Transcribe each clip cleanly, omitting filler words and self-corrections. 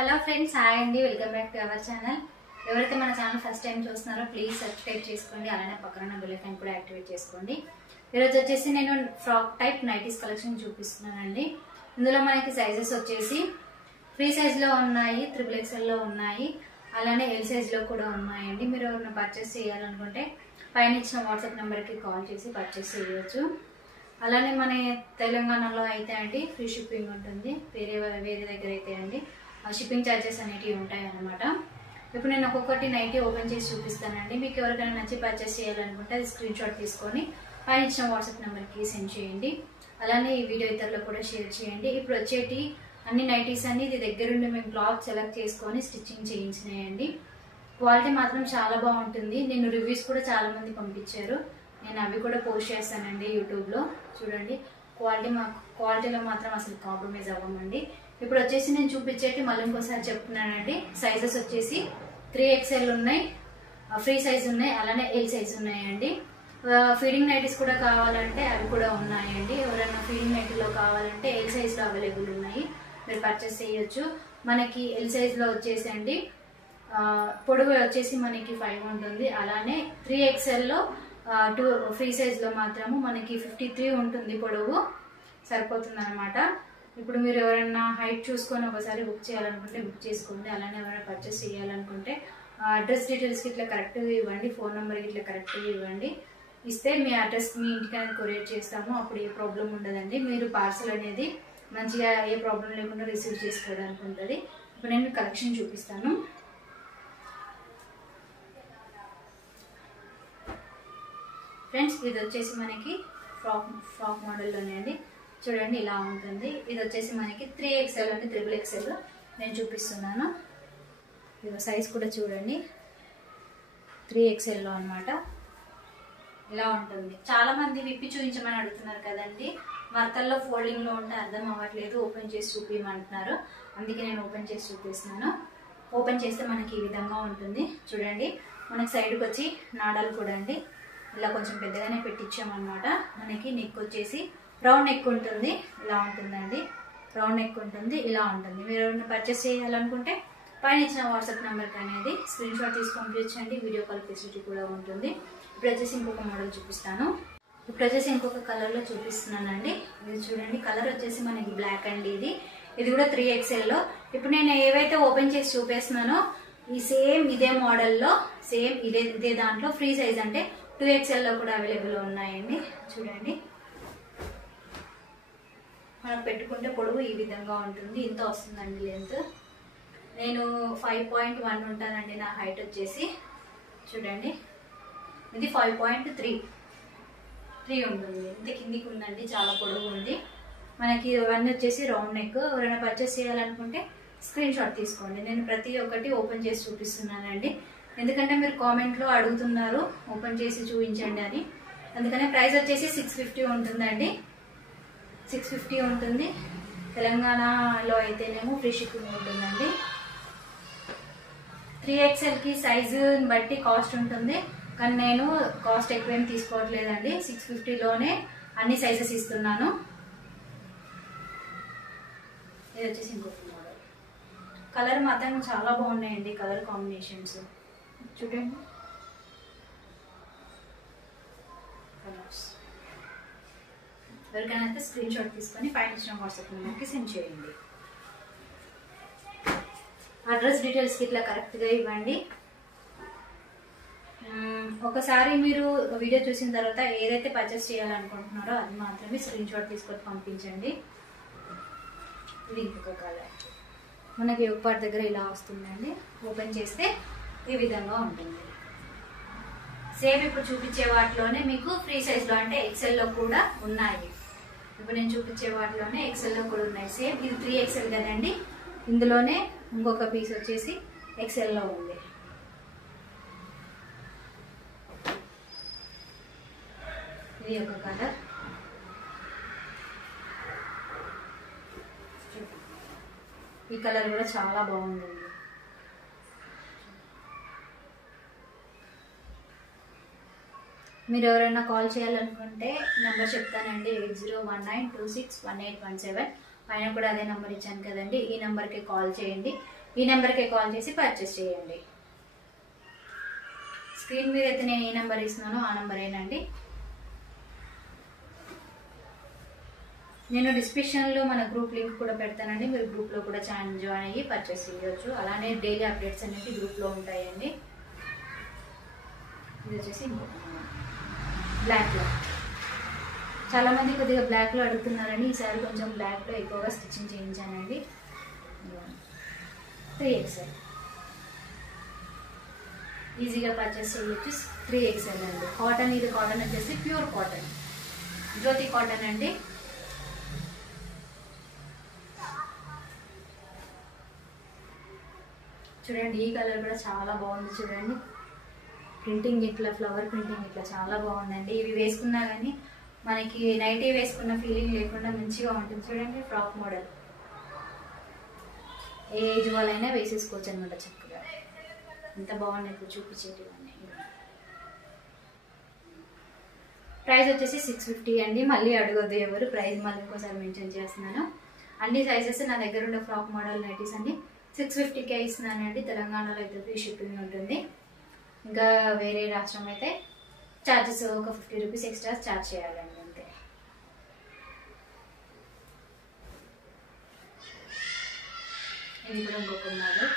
Hello friends, hi అండి. Welcome back to our channel. ఎవరైతే మన ఛానల్ ఫస్ట్ టైం చూస్తున్నారో ప్లీజ్ సబ్స్క్రైబ్ చేసుకోండి. అలానే పక్కన బెల్ ఐకాన్ కూడా యాక్టివేట్ చేసుకోండి. ఈరోజు వచ్చేసి నేను ఫ్రాక్ టైప్ నైటీస్ కలెక్షన్ చూపిస్తున్నానండి. ఇందులో మనకి సైజెస్ వచ్చేసి ఫ్రీ సైజ్లో ఉన్నాయి, XXL లో ఉన్నాయి, అలానే ఎల్ సైజ్లో కూడా ఉన్నాయండి. మీరు ఎవరైనా పర్చేస్ చేయాలనుకుంటే పైన ఇచ్చిన వాట్సాప్ నెంబర్కి కాల్ చేసి పర్చేస్ చేయవచ్చు. అలానే మన తెలంగాణలో అయితే అండి ఫ్రీ షిప్పింగ్ ఉంటుంది. వేరే దగ్గర అయితే అండి షిప్పింగ్ ఛార్జెస్ అనేటివి ఉంటాయి అన్నమాట. ఇప్పుడు నేను ఒక్కొక్కటి నైటీ ఓపెన్ చేసి చూపిస్తానండి. మీకు ఎవరికైనా నచ్చి పర్చేస్ చేయాలనుకుంటే అది స్క్రీన్ షాట్ తీసుకొని పైన ఇచ్చిన వాట్సాప్ నెంబర్కి సెండ్ చేయండి. అలానే ఈ వీడియో ఇతరులకు కూడా షేర్ చేయండి. ఇప్పుడు వచ్చేటి అన్ని నైటీస్ అన్ని ఇది దగ్గరుండి మేము క్లాత్ సెలెక్ట్ చేసుకొని స్టిచ్చింగ్ చేయించినాయండి. క్వాలిటీ మాత్రం చాలా బాగుంటుంది. నేను రివ్యూస్ కూడా చాలా మంది పంపించారు. నేను అవి కూడా పోస్ట్ చేస్తానండి యూట్యూబ్లో. చూడండి, క్వాలిటీలో మాత్రం అసలు కాంప్రమైజ్ అవ్వమండి. ఇప్పుడు వచ్చేసి నేను చూపించేటి మళ్ళీ ఇంకోసారి చెప్తున్నానండి. సైజెస్ వచ్చేసి 3XL ఉన్నాయి, ఫ్రీ సైజ్ ఉన్నాయి, అలానే ఎల్ సైజ్ ఉన్నాయండి. ఫీడింగ్ నైటీస్ కూడా కావాలంటే అవి కూడా ఉన్నాయండి. ఎవరైనా ఫీడింగ్ నైటీలో కావాలంటే ఎల్ సైజ్లో అవైలబుల్ ఉన్నాయి, మీరు పర్చేస్ చేయొచ్చు. మనకి ఎల్ సైజ్లో వచ్చేసి అండి పొడవు వచ్చేసి మనకి 5 ఉంటుంది. అలానే 3XLలో 2 ఫ్రీ సైజ్లో మాత్రము మనకి 53 ఉంటుంది పొడవు, సరిపోతుంది అనమాట. ఇప్పుడు మీరు ఎవరైనా హైట్ చూసుకొని ఒకసారి బుక్ చేయాలనుకుంటే బుక్ చేసుకోండి. అలానే ఎవరైనా పర్చేస్ చేయాలనుకుంటే అడ్రస్ డీటెయిల్స్కి ఇట్లా కరెక్ట్గా ఇవ్వండి, ఫోన్ నెంబర్కి ఇట్లా కరెక్ట్గా ఇవ్వండి. ఇస్తే మీ అడ్రస్ మీ ఇంటికి అనేది కొరియర్ చేస్తాము. అప్పుడు ఏ ప్రాబ్లం ఉండదండి. మీరు పార్సల్ అనేది మంచిగా ఏ ప్రాబ్లం లేకుండా రిసీవ్ చేసుకోవడానికి ఉంటుంది. ఇప్పుడు నేను కలెక్షన్ చూపిస్తాను. ఫ్రెండ్స్, ఇది వచ్చేసి మనకి ఫ్రాక్ మోడల్లోనే అండి. చూడండి, ఇలా ఉంటుంది. ఇది వచ్చేసి మనకి 3XL అంటే XXL నేను చూపిస్తున్నాను. ఇది సైజ్ కూడా చూడండి, 3XLలో అనమాట. ఇలా ఉంటుంది. చాలా మంది విప్పి చూపించమని అడుగుతున్నారు కదండి. మర్తల్లో ఫోల్డింగ్లో ఉంటే అర్థం అవ్వట్లేదు, ఓపెన్ చేసి చూపించమంటున్నారు. అందుకే నేను ఓపెన్ చేసి చూపిస్తున్నాను. ఓపెన్ చేస్తే మనకి ఈ విధంగా ఉంటుంది. చూడండి, మనకి సైడ్కి వచ్చి నాడాలు కూడా అండి ఇలా కొంచెం పెద్దగానే పెట్టించామన్నమాట. మనకి నెక్ వచ్చేసి రౌండ్ నెక్ ఉంటుంది, ఇలా ఉంటుందండి. రౌండ్ నెక్ ఉంటుంది, ఇలా ఉంటుంది. మీరు ఎవరైనా పర్చేస్ చేయాలనుకుంటే పైన ఇచ్చిన వాట్సాప్ నెంబర్కి అనేది స్క్రీన్ షాట్ తీసి పంపించండి. వీడియో కాల్ ఫెసిలిటీ కూడా ఉంటుంది. ఇప్పుడు వచ్చేసి ఇంకొక మోడల్ చూపిస్తాను. ఇప్పుడు వచ్చేసి ఇంకొక కలర్లో చూపిస్తున్నానండి. ఇది చూడండి, కలర్ వచ్చేసి మనకి బ్లాక్ అండి. ఇది కూడా 3XLలో. ఇప్పుడు నేను ఏవైతే ఓపెన్ చేసి చూపిస్తున్నానో ఈ సేమ్ ఇదే మోడల్లో సేమ్ ఇదే దాంట్లో ఫ్రీ సైజ్ అంటే 2XLలో కూడా అవైలబుల్ ఉన్నాయండి. చూడండి, మనం పెట్టుకుంటే పొడవు ఈ విధంగా ఉంటుంది. ఇంత వస్తుందండి లెంత్. నేను 5.1 ఉంటానండి నా హైట్ వచ్చేసి. చూడండి, ఇది 5.3 ఉంటుంది. ఇంత కిందికి ఉందండి, చాలా పొడవు ఉంది. మనకి ఇవన్నీ వచ్చేసి రౌండ్ నెక్. ఎవరైనా పర్చేస్ చేయాలనుకుంటే స్క్రీన్ షాట్ తీసుకోండి. నేను ప్రతి ఒక్కటి ఓపెన్ చేసి చూపిస్తున్నానండి. ఎందుకంటే మీరు కామెంట్లో అడుగుతున్నారు ఓపెన్ చేసి చూపించండి అని. అందుకనే ప్రైస్ వచ్చేసి 650 ఉంటుందండి. 650 ఉంటుంది. తెలంగాణలో అయితేనేమో ఫ్రీ షిప్పింగ్ ఉంటుందండి. 3XLకి సైజుని బట్టి కాస్ట్ ఉంటుంది, కానీ నేను కాస్ట్ ఎక్కువేం తీసుకోవట్లేదండి. 650లోనే అన్ని సైజెస్ ఇస్తున్నాను. ఇది వచ్చేసి ఇంకొక మోడల్. కలర్ మాత్రం చాలా బాగున్నాయండి, కలర్ కాంబినేషన్స్ చూడండి. కలర్స్ ఎవరికైనా అయితే స్క్రీన్ షాట్ తీసుకొని పైన ఇచ్చిన వాట్సాప్ నెంబర్కి సెండ్ చేయండి. అడ్రస్ డీటెయిల్స్కి ఇట్లా కరెక్ట్గా ఇవ్వండి. ఒకసారి మీరు వీడియో చూసిన తర్వాత ఏదైతే పర్చేస్ చేయాలనుకుంటున్నారో అది మాత్రమే స్క్రీన్ షాట్ తీసుకొని పంపించండి. ఇది ఇంకొక కలర్. మనకి ఒక పార్ట్ దగ్గర ఇలా వస్తుందండి. ఓపెన్ చేస్తే ఈ విధంగా ఉంటుంది. సేమ్ ఇప్పుడు చూపించే వాటిలోనే మీకు ఫ్రీ సైజ్లో అంటే XLలో కూడా ఉన్నాయి. ఇప్పుడు నేను చూపించే వాటిలోనే XLలో కూడా ఉన్నాయి. సేమ్ ఇది 3XL కదండి. ఇందులోనే ఇంకొక పీస్ వచ్చేసి XLలో ఉంది. ఇది ఒక కలర్. ఈ కలర్ కూడా చాలా బాగుందండి. మీరు ఎవరైనా కాల్ చేయాలనుకుంటే నెంబర్ చెప్తానండి, 8019261817. పైన కూడా అదే నెంబర్ ఇచ్చాను కదండి. ఈ నెంబర్కి కాల్ చేయండి. ఈ నెంబర్కి కాల్ చేసి పర్చేస్ చేయండి. స్క్రీన్ మీద అయితే నేను ఏ నెంబర్ ఇస్తున్నానో ఆ నెంబరేనండి. నేను డిస్క్రిప్షన్లో మన గ్రూప్ లింక్ కూడా పెడతానండి. మీరు గ్రూప్లో కూడా జాయిన్ అయ్యి పర్చేస్ చేయవచ్చు. అలానే డైలీ అప్డేట్స్ అనేవి గ్రూప్లో ఉంటాయండి. ఇది వచ్చేసి బ్లాక్లో చాలామంది కొద్దిగా బ్లాక్లో అడుగుతున్నారని ఈసారి కొంచెం బ్లాక్లో ఎక్కువగా స్టిచ్చింగ్ చేయించానండి. 3XL ఈజీగా పర్చేస్ చేయొచ్చు. 3XL అండి. కాటన్, ఇది కాటన్ వచ్చేసి ప్యూర్ కాటన్, జ్యోతి కాటన్ అండి. చూడండి ఈ కలర్ కూడా చాలా బాగుంది. చూడండి ప్రింటింగ్ ఇట్లా ఫ్లవర్ ప్రింటింగ్ ఇట్లా చాలా బాగుందండి. ఇవి వేసుకున్నా కానీ మనకి నైటీ వేసుకున్న ఫీలింగ్ లేకుండా మంచిగా ఉంటుంది. చూడండి ఫ్రాక్ మోడల్, ఏ ఏజ్ వాళ్ళైనా వేసేసుకోవచ్చు అనమాట చక్కగా. ఎంత బాగున్నాయి ఇప్పుడు చూపించేటివన్నీ. ప్రైస్ వచ్చేసి 650 అండి. మళ్ళీ అడగొద్దు ఎవరు, ప్రైస్ మళ్ళీ ఇంకోసారి మెన్షన్ చేస్తున్నాను. అన్ని సైజెస్ నా దగ్గర ఉన్న ఫ్రాక్ మోడల్ నైటీస్ అండి 650కే ఇస్తున్నానండి. తెలంగాణలో అయితే ఫ్రీ షిప్పింగ్ ఉంటుంది. ఇంకా వేరే రాష్ట్రం అయితే ఛార్జెస్ ఒక 50 రూపీస్ ఎక్స్ట్రా ఛార్జ్ చేయాలండి అంతే. ఇది కూడా ఇంకొక మోడల్.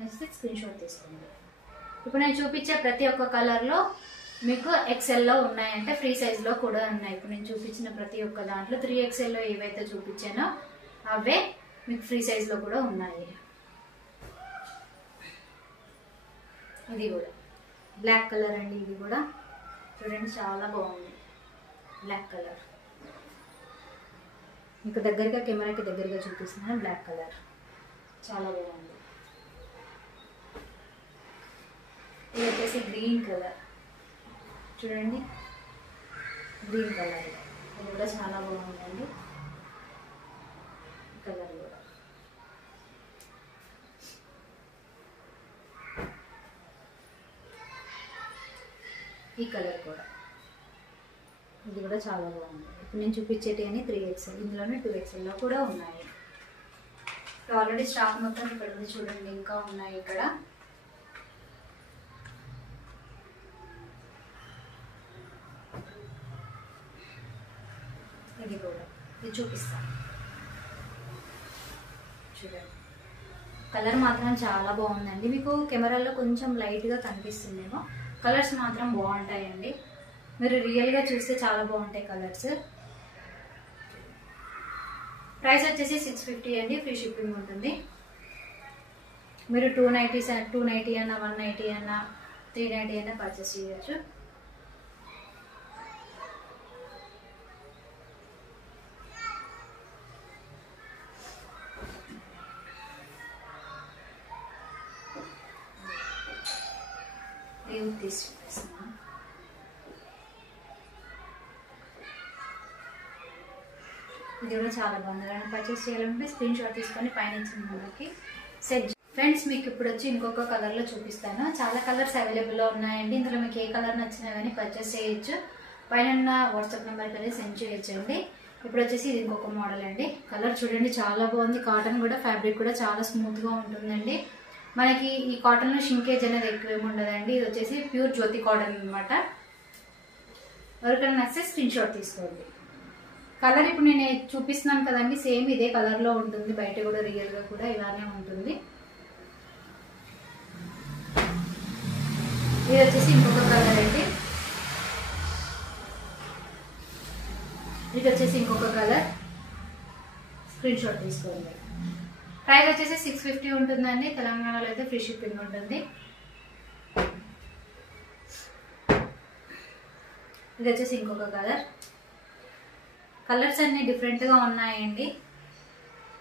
నెక్స్ట్ స్క్రీన్ షాట్ తీసుకోండి. ఇప్పుడు నేను చూపించే ప్రతి ఒక్క కలర్లో మీకు XLలో ఉన్నాయంటే ఫ్రీ సైజ్లో కూడా ఉన్నాయి. ఇప్పుడు నేను చూపించిన ప్రతి ఒక్క దాంట్లో 3XLలో ఏవైతే చూపించానో అవే మీకు ఫ్రీ సైజ్లో కూడా ఉన్నాయి. ఇది కూడా బ్లాక్ కలర్ అండి. ఇది కూడా చూడండి చాలా బాగుంది బ్లాక్ కలర్. మీకు దగ్గరగా కెమెరాకి దగ్గరగా చూపిస్తున్నాను. బ్లాక్ కలర్ చాలా బాగుంది. ఇది వచ్చేసి గ్రీన్ కలర్. చూడండి గ్రీన్ కలర్, ఇది కూడా చాలా బాగుందండి కలర్ కూడా. ఈ కలర్ కూడా, ఇది కూడా చాలా బాగుంది. ఇప్పుడు నేను చూపించేటి అని 3XL, ఇందులోనే 2XLలో కూడా ఉన్నాయి. ఆల్రెడీ స్టాక్ మొత్తం ఇక్కడ ఉంది చూడండి, ఇంకా ఉన్నాయి ఇక్కడ. ఇది కూడా ఇది చూపిస్తాను చూడండి. కలర్ మాత్రం చాలా బాగుందండి. మీకు కెమెరాలో కొంచెం లైట్గా కనిపిస్తుందేమో, కలర్స్ మాత్రం బాగుంటాయండి. మీరు రియల్గా చూస్తే చాలా బాగుంటాయి కలర్స్. ప్రైస్ వచ్చేసి 650 అండి. ఫ్రీ షిప్పింగ్ ఉంటుంది. మీరు 290 అన్నా 190 అన్నా 390 అన్నా పర్చేస్ చేయొచ్చు. ఇది కూడా చాలా బాగుంది. ఎవరైనా పర్చేస్ చేయాలంటే స్క్రీన్ షాట్ తీసుకొని పైన ఇచ్చిన నెంబర్కి సెట్. ఫ్రెండ్స్ మీకు ఇప్పుడు వచ్చి ఇంకొక కలర్లో చూపిస్తాను. చాలా కలర్స్ అవైలబుల్లో ఉన్నాయండి. ఇందులో మీకు ఏ కలర్ నచ్చినా కానీ పర్చేస్ చేయొచ్చు. పైన వాట్సాప్ నెంబర్కి అనేది సెండ్ చేయొచ్చండి. ఇప్పుడు వచ్చేసి ఇది ఇంకొక మోడల్ అండి. కలర్ చూడండి చాలా బాగుంది. కాటన్ కూడా, ఫ్యాబ్రిక్ కూడా చాలా స్మూత్గా ఉంటుందండి. మనకి ఈ కాటన్లో షింకేజ్ అనేది ఎక్కువ ఏమి ఉండదండి. ఇది వచ్చేసి ప్యూర్ జ్యోతి కాటన్ అనమాట. ఎవరికైనా నచ్చితే స్క్రీన్ షాట్ తీసుకోండి. కలర్ ఇప్పుడు నేను చూపిస్తున్నాను కదండి, సేమ్ ఇదే కలర్లో ఉంటుంది. బయట కూడా రియల్గా కూడా ఇలానే ఉంటుంది. ఇది వచ్చేసి ఇంకొక కలర్ అండి. ఇది వచ్చేసి ఇంకొక కలర్. స్క్రీన్ షాట్ తీసుకోండి. ప్రైస్ వచ్చేసి 650 ఉంటుందండి. తెలంగాణలో అయితే ఫ్రీ షిప్పింగ్ ఉంటుంది. ఇది వచ్చేసి ఇంకొక కలర్. కలర్స్ అన్ని డిఫరెంట్గా ఉన్నాయండి,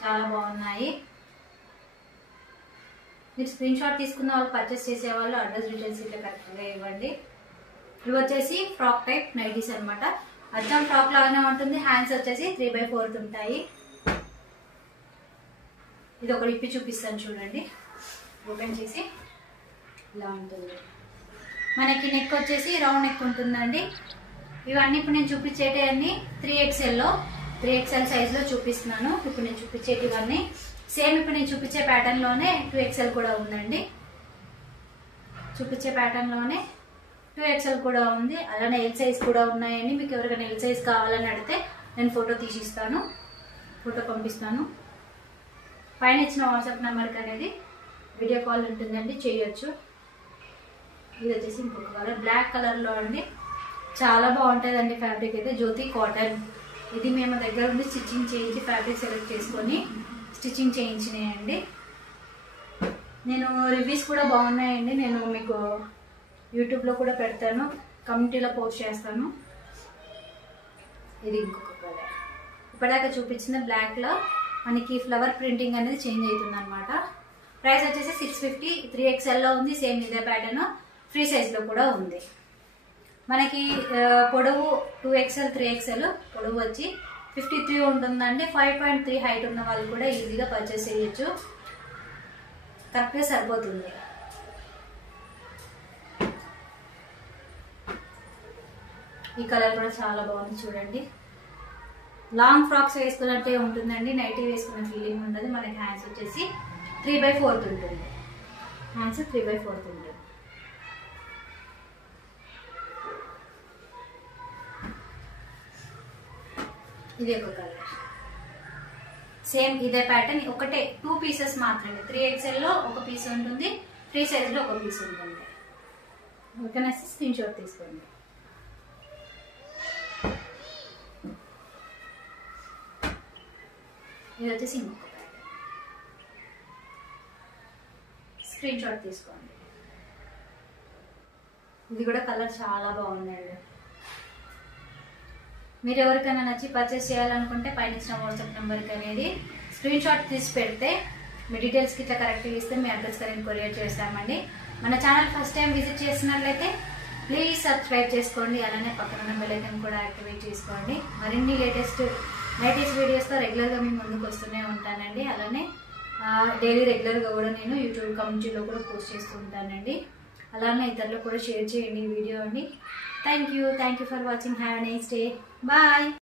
చాలా బాగున్నాయి. మీరు స్క్రీన్ షాట్ తీసుకున్న వాళ్ళు, పర్చేస్ చేసే వాళ్ళు అడ్రస్ డీటెయిల్స్ ఇట్లా కరెక్ట్గా ఇవ్వండి. ఇవి వచ్చేసి ఫ్రాక్ టైప్ నైటీస్ అనమాట. అచ్చం ఫ్రాక్ లాగానే ఉంటుంది. హ్యాండ్స్ వచ్చేసి 3/4 ఉంటాయి. ఇది ఒకటి ఇప్పి చూపిస్తాను చూడండి. ఓపెన్ చేసి ఇలా ఉంటుంది. మనకి నెక్ వచ్చేసి రౌండ్ నెక్ ఉంటుందండి. ఇవన్నీ ఇప్పుడు నేను చూపించేటి అన్ని 3XLలో 3XL సైజులో చూపిస్తున్నాను. ఇప్పుడు నేను చూపించేటివన్నీ సేమ్ ఇప్పుడు నేను చూపించే ప్యాటర్న్ లోనే 2XL కూడా ఉందండి. చూపించే ప్యాటర్న్ లోనే 2XL కూడా ఉంది. అలానే ఎల్ సైజ్ కూడా ఉన్నాయండి. మీకు ఎవరికైనా ఎల్ సైజ్ కావాలని అడిగితే నేను ఫోటో తీసిస్తాను, ఫోటో పంపిస్తాను. పైన ఇచ్చిన వాట్సాప్ నెంబర్కి అనేది వీడియో కాల్ ఉంటుందండి, చేయొచ్చు. ఇది వచ్చేసి ఇంకొక కలర్, బ్లాక్ కలర్లో అండి. చాలా బాగుంటుందండి ఫ్యాబ్రిక్ అయితే. జ్యోతి కాటన్. ఇది మేము దగ్గర ఉండి స్టిచ్చింగ్ చేయించి ఫ్యాబ్రిక్ సెలెక్ట్ చేసుకొని స్టిచ్చింగ్ చేయించినాయండి. నేను రివ్యూస్ కూడా బాగున్నాయండి. నేను మీకు యూట్యూబ్లో కూడా పెడతాను, కమ్యూనిటీలో పోస్ట్ చేస్తాను. ఇది ఇంకొక కలర్. ఇప్పటిదాకా చూపించిన బ్లాక్లో మనకి ఫ్లవర్ ప్రింటింగ్ అనేది చేంజ్ అవుతుంది అనమాట. ప్రైస్ వచ్చేసి 650. 3XLలో ఉంది. సేమ్ ఇదే ప్యాటర్న్. ఫ్రీ సైజ్లో కూడా ఉంది. మనకి పొడవు 2XL 3XL పొడవు వచ్చి 53 ఉంటుందండి. 5.3 హైట్ ఉన్న వాళ్ళు కూడా ఈజీగా పర్చేస్ చేయొచ్చు. కరెక్ట్గా సరిపోతుంది. ఈ కలర్ కూడా చాలా బాగుంది చూడండి. లాంగ్ ఫ్రాక్స్ వేసుకున్నట్టే ఉంటుందండి. నైటీ వేసుకున్న ఫీలింగ్ ఉండదు. మనకి హ్యాండ్స్ వచ్చేసి 3/4 ఉంటుంది. హ్యాండ్స్ 3/4 ఉంటుంది. ఇది ఒక కలర్. సేమ్ ఇదే ప్యాటర్న్. ఒకటే 2 పీసెస్ మాత్రమే. 3XLలో ఒక పీస్ ఉంటుంది, 3 సైజ్లో ఒక పీస్ ఉంటుంది. ఓకేనా? స్క్రీన్ షాట్ తీసుకోండి. ఇది వచ్చేసి ఇంకొక ప్యాటర్న్. స్క్రీన్ షాట్ తీసుకోండి. ఇది కూడా కలర్ చాలా బాగుందండి. మీరు ఎవరికైనా నచ్చి పర్చేస్ చేయాలనుకుంటే పైన ఇచ్చిన వాట్సాప్ నెంబర్కి అనేది స్క్రీన్ షాట్ తీసి పెడితే మీ డీటెయిల్స్కి ఇట్లా కరెక్ట్గా ఇస్తే మీ అడ్రస్ అనేది కొరియర్ చేస్తామండి. మన ఛానల్ ఫస్ట్ టైం విజిట్ చేస్తున్నట్లయితే ప్లీజ్ సబ్స్క్రైబ్ చేసుకోండి. అలానే పక్కన బెల్ ఐకాన్ కూడా యాక్టివేట్ చేసుకోండి. మరిన్ని లేటెస్ట్ వీడియోస్తో రెగ్యులర్గా మేము ముందుకు వస్తూనే ఉంటానండి. అలానే డైలీ రెగ్యులర్గా కూడా నేను యూట్యూబ్ కమ్యూనిటీలో కూడా పోస్ట్ చేస్తూ ఉంటానండి. అలానే ఇతరులకు కూడా షేర్ చేయండి ఈ వీడియో అండి. Thank you for watching. Have a nice day. Bye.